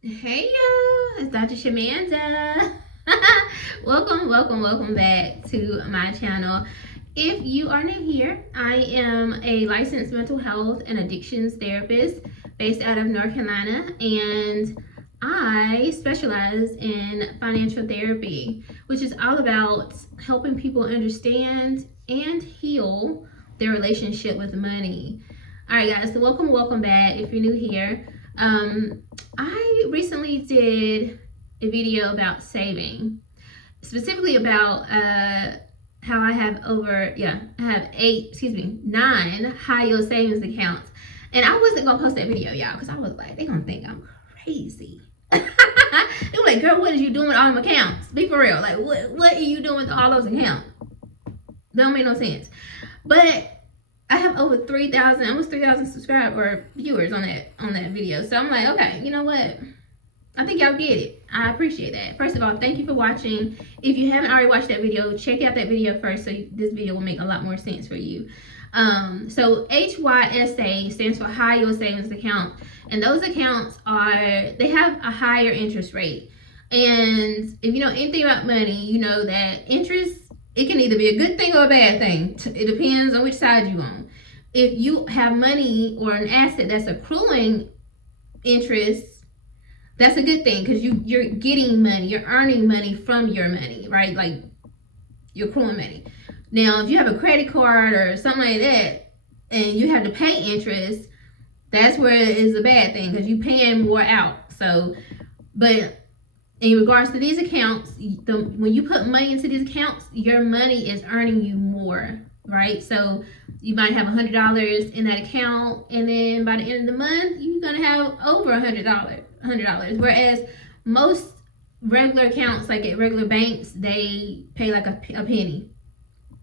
Hey y'all, it's Dr. Shamanda. welcome back to my channel. If you are new here, I am a licensed mental health and addictions therapist based out of North Carolina, and I specialize in financial therapy, which is all about helping people understand and heal their relationship with money. All right, guys, so welcome back. If you're new here, I recently did a video about saving, specifically about how I have nine high yield savings accounts. And I wasn't gonna post that video, y'all, because I was like, they're gonna think I'm crazy. They were like, girl, what are you doing with all them accounts? Be for real. Like, what are you doing with all those accounts? That don't make no sense. But I have over 3,000, almost 3,000 subscribers or viewers on that video. So I'm like, okay, you know what? I think y'all get it. I appreciate that. First of all, thank you for watching. If you haven't already watched that video, check out that video first, so this video will make a lot more sense for you. So HYSA stands for high yield savings account, and those accounts they have a higher interest rate. And if you know anything about money, you know that interest, it can either be a good thing or a bad thing. It depends on which side you're on. If you have money or an asset that's accruing interest, that's a good thing, because you're getting money, you're earning money from your money, right? Like, you're accruing money. Now, if you have a credit card or something like that, and you have to pay interest, that's where it is a bad thing, because you're paying more out. So, but in regards to these accounts, when you put money into these accounts, your money is earning you more, right? So you might have $100 in that account, and then by the end of the month, you're gonna have over $100. Whereas most regular accounts, like at regular banks, they pay like a penny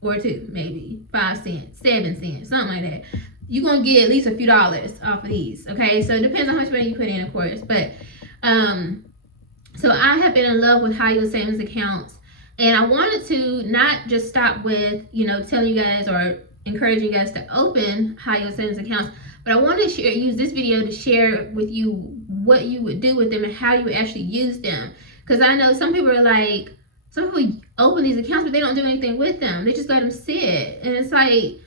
or two, maybe 5 cents, 7 cents, something like that. You're gonna get at least a few dollars off of these. Okay, so it depends on how much money you put in, of course, but so I have been in love with high yield savings accounts, and I wanted to not just stop with, telling you guys or encouraging you guys to open high yield savings accounts, but I wanted to use this video to share with you what you would do with them and how you would actually use them. Because I know some people open these accounts, but they don't do anything with them. They just let them sit, and it's like,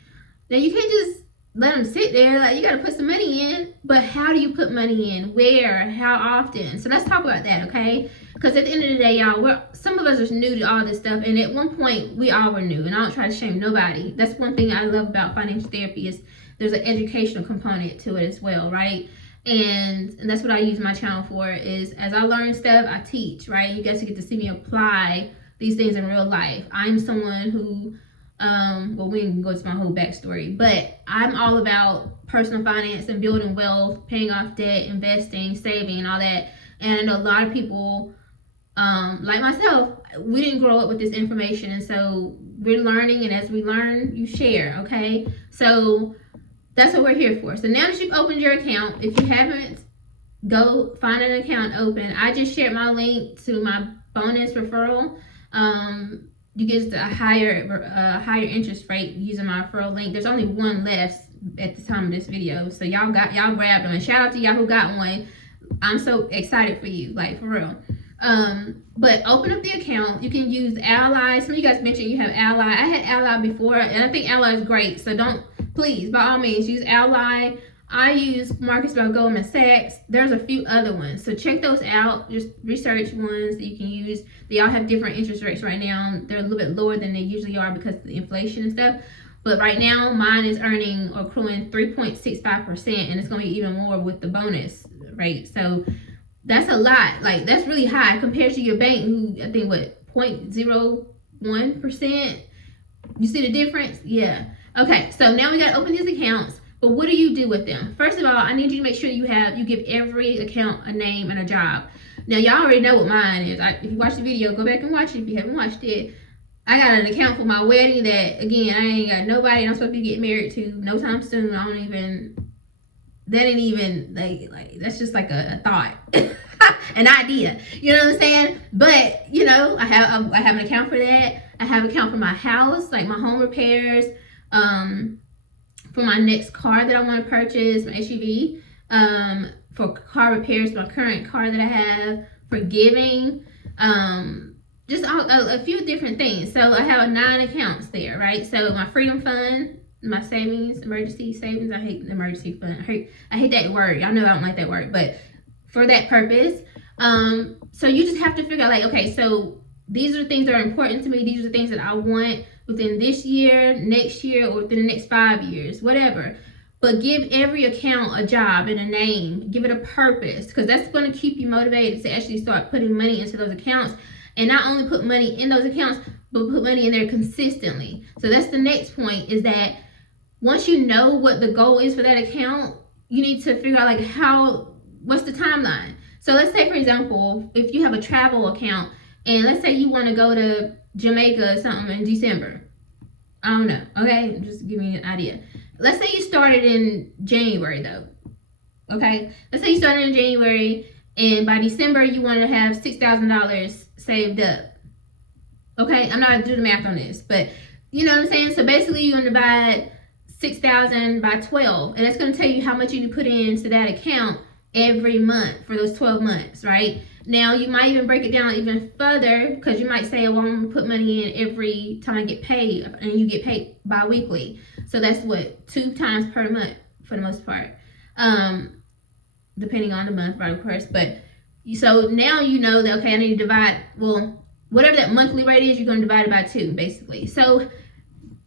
now you can't just let them sit there. Like, you got to put some money in, but how do you put money in? Where? How often? So let's talk about that, okay? Because at the end of the day, y'all, some of us are new to all this stuff, and at one point we all were new, and I don't try to shame nobody. That's one thing I love about financial therapy, is there's an educational component to it as well, right? And that's what I use my channel for, is as I learn stuff, I teach, right? You guys get to see me apply these things in real life. I'm someone who we can go to my whole backstory, but I'm all about personal finance and building wealth, paying off debt, investing, saving, and all that. And I know a lot of people, like myself, we didn't grow up with this information, and so we're learning, and as we learn, you share, okay? So that's what we're here for. So now that you've opened your account, if you haven't, go find an account open. I just shared my link to my bonus referral. You get a higher interest rate using my referral link. There's only one left at the time of this video, so y'all grabbed them, and shout out to y'all who got one. I'm so excited for you, like, for real. But open up the account. You can use Ally. Some of you guys mentioned you have Ally. I had Ally before, and I think Ally is great, so please, by all means, use Ally. I use Marcus by Goldman Sachs. There's a few other ones, so check those out. Just research ones that you can use. They all have different interest rates right now. They're a little bit lower than they usually are because of the inflation and stuff. But right now, mine is earning or accruing 3.65%, and it's going to be even more with the bonus rate. So that's a lot. Like, that's really high compared to your bank, who I think 0.01%. You see the difference? Yeah. Okay, so now we got to open these accounts. But what do you do with them? First of all, I need you to make sure you give every account a name and a job. Now, y'all already know what mine is. If you watch the video, go back and watch it if you haven't watched it. I got an account for my wedding that, again, I ain't got nobody I'm supposed to be getting married to no time soon. That ain't even, like that's just like a thought, an idea. You know what I'm saying? But, I have an account for that. I have an account for my house, like my home repairs, for my next car that I want to purchase, my SUV, for car repairs, my current car that I have, for giving, just a few different things. So I have 9 accounts there, right? So my freedom fund, my savings, emergency savings. I hate the emergency fund. I hate that word. Y'all know I don't like that word, but for that purpose. So you just have to figure out, like, okay, so these are the things that are important to me. These are the things that I want within this year, next year, or within the next 5 years, whatever. But give every account a job and a name. Give it a purpose, because that's going to keep you motivated to actually start putting money into those accounts. And not only put money in those accounts, but put money in there consistently. So that's the next point, is that once you know what the goal is for that account, you need to figure out, like, what's the timeline. So let's say, for example, if you have a travel account, and let's say you want to go to Jamaica or something in December. I don't know, okay? Just give me an idea. Let's say you started in January, though, okay? Let's say you started in January, and by December, you want to have $6,000 saved up, okay? I'm not going to do the math on this, but you know what I'm saying? So basically, you're going to divide 6,000 by 12, and that's going to tell you how much you need to put into that account every month for those 12 months, right? Now, you might even break it down even further, because you might say, well, I'm going to put money in every time I get paid, and you get paid bi-weekly. So that's what, 2 times per month for the most part, depending on the month, right, of course. But so now you know that, okay, I need to divide, well, whatever that monthly rate is, you're going to divide it by 2, basically. So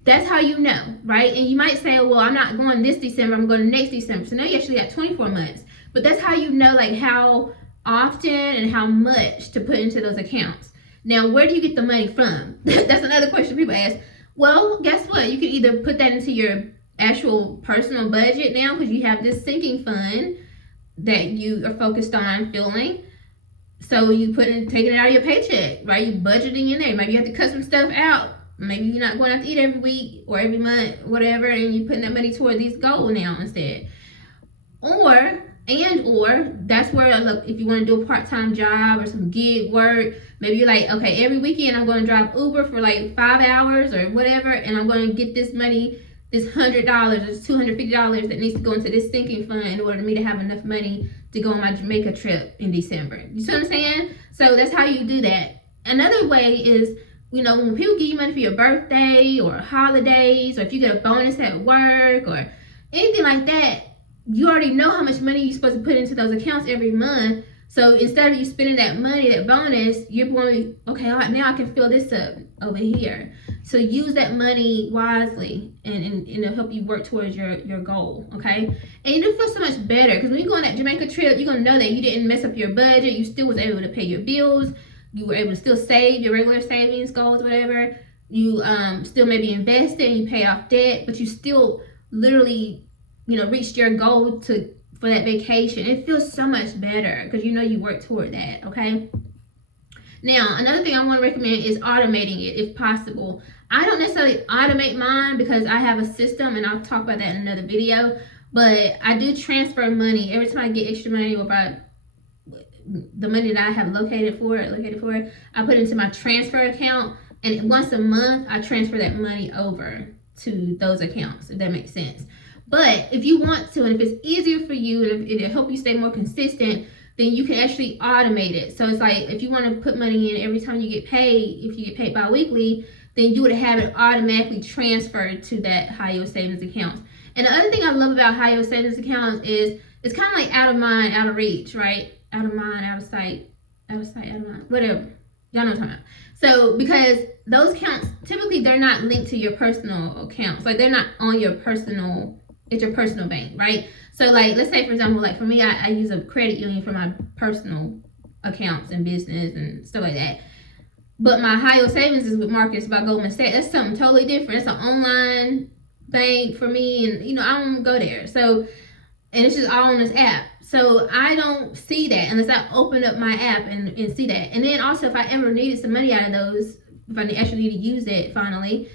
that's how you know, right? And you might say, well, I'm not going this December, I'm going next December. So now you actually got 24 months. But that's how you know, like, how often and how much to put into those accounts. Now, where do you get the money from? That's another question people ask. Well, guess what? You can either put that into your actual personal budget now, because you have this sinking fund that you are focused on filling. So you taking it out of your paycheck, right? You budgeting in there. Maybe you have to cut some stuff out. Maybe you're not going out to eat every week or every month, whatever, and you're putting that money toward these goals now instead. Or that's where, look, if you want to do a part-time job or some gig work, maybe you're like, okay, every weekend I'm going to drive Uber for like 5 hours or whatever, and I'm going to get this money, this $100 or $250 that needs to go into this sinking fund in order for me to have enough money to go on my Jamaica trip in December. You see what I'm saying? So that's how you do that. Another way is, you know, when people give you money for your birthday or holidays, or if you get a bonus at work or anything like that, you already know how much money you're supposed to put into those accounts every month. So instead of you spending that money, that bonus, you're going, okay, all right, now I can fill this up over here. So use that money wisely, and it'll help you work towards your goal, okay? And you'll feel so much better, because when you go on that Jamaica trip, you're going to know that you didn't mess up your budget. You still was able to pay your bills. You were able to still save your regular savings goals, whatever. You still maybe invested and you pay off debt, but you still literally, you know, reached your goal for that vacation. It feels so much better because you know you work toward that, okay? Now, another thing I want to recommend is automating it if possible. I don't necessarily automate mine because I have a system, and I'll talk about that in another video, but I do transfer money. Every time I get extra money, or about the money that I have allocated for it, I put it into my transfer account, and once a month, I transfer that money over to those accounts, if that makes sense. But if you want to, and if it's easier for you, and if it'll help you stay more consistent, then you can actually automate it. So it's like, if you want to put money in every time you get paid, if you get paid bi-weekly, then you would have it automatically transferred to that high-yield savings account. And the other thing I love about high-yield savings accounts is it's kind of like out of mind, out of reach, right? Out of mind, out of sight, out of mind, whatever. Y'all know what I'm talking about. So, because those accounts, typically they're not linked to your personal accounts. Like, they're not on your personal, it's your personal bank, right? So, like, let's say, for example, like for me, I use a credit union for my personal accounts and business and stuff like that. But my high-yield savings is with Marcus by Goldman Sachs. That's something totally different. It's an online bank for me, and, you know, I don't go there. So, and it's just all on this app. So I don't see that unless I open up my app and see that. And then also, if I ever needed some money out of those, if I actually need to use it finally,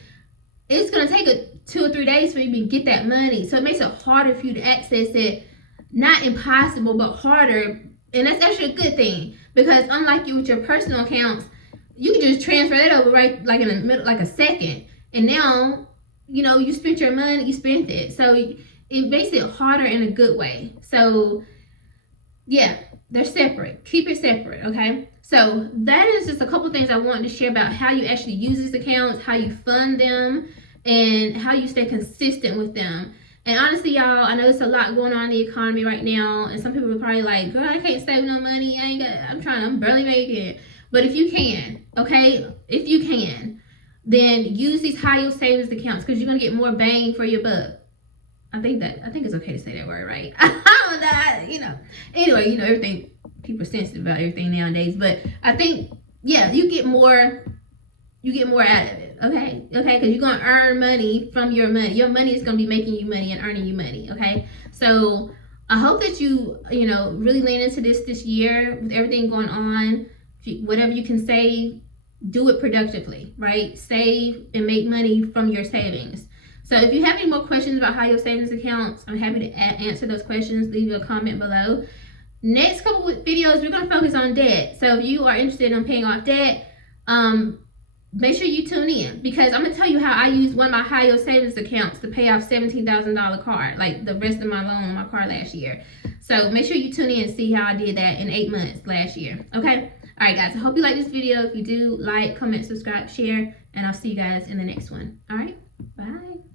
it's going to take 2 or 3 days for you to get that money. So it makes it harder for you to access it. Not impossible, but harder. And that's actually a good thing, because unlike you with your personal accounts, you can just transfer that over right like in the middle, like a second. And now, you know, you spent your money, you spent it. So it makes it harder in a good way. So Yeah, they're separate. Keep it separate, okay? So that is just a couple things I wanted to share about how you actually use these accounts, how you fund them, and how you stay consistent with them. And honestly, y'all, I know there's a lot going on in the economy right now, and some people are probably like, girl, I can't save no money. I'm barely making it. But if you can, okay, if you can, then use these high yield savings accounts because you're gonna get more bang for your buck. I think it's okay to say that word, right? Anyway, everything, people are sensitive about everything nowadays, but I think, yeah, you get more out of it, okay, because you're going to earn money from your money. Your money is going to be making you money and earning you money, okay? So I hope that you really lean into this year with everything going on. Whatever you can save, do it productively, right? Save and make money from your savings. So if you have any more questions about high yield savings accounts, I'm happy to answer those questions. Leave a comment below. Next couple of videos, we're going to focus on debt. So if you are interested in paying off debt, make sure you tune in, because I'm going to tell you how I used one of my high yield savings accounts to pay off $17,000 car, like the rest of my loan on my car last year. So make sure you tune in and see how I did that in 8 months last year. Okay? All right, guys. I hope you like this video. If you do, like, comment, subscribe, share, and I'll see you guys in the next one. All right? Bye.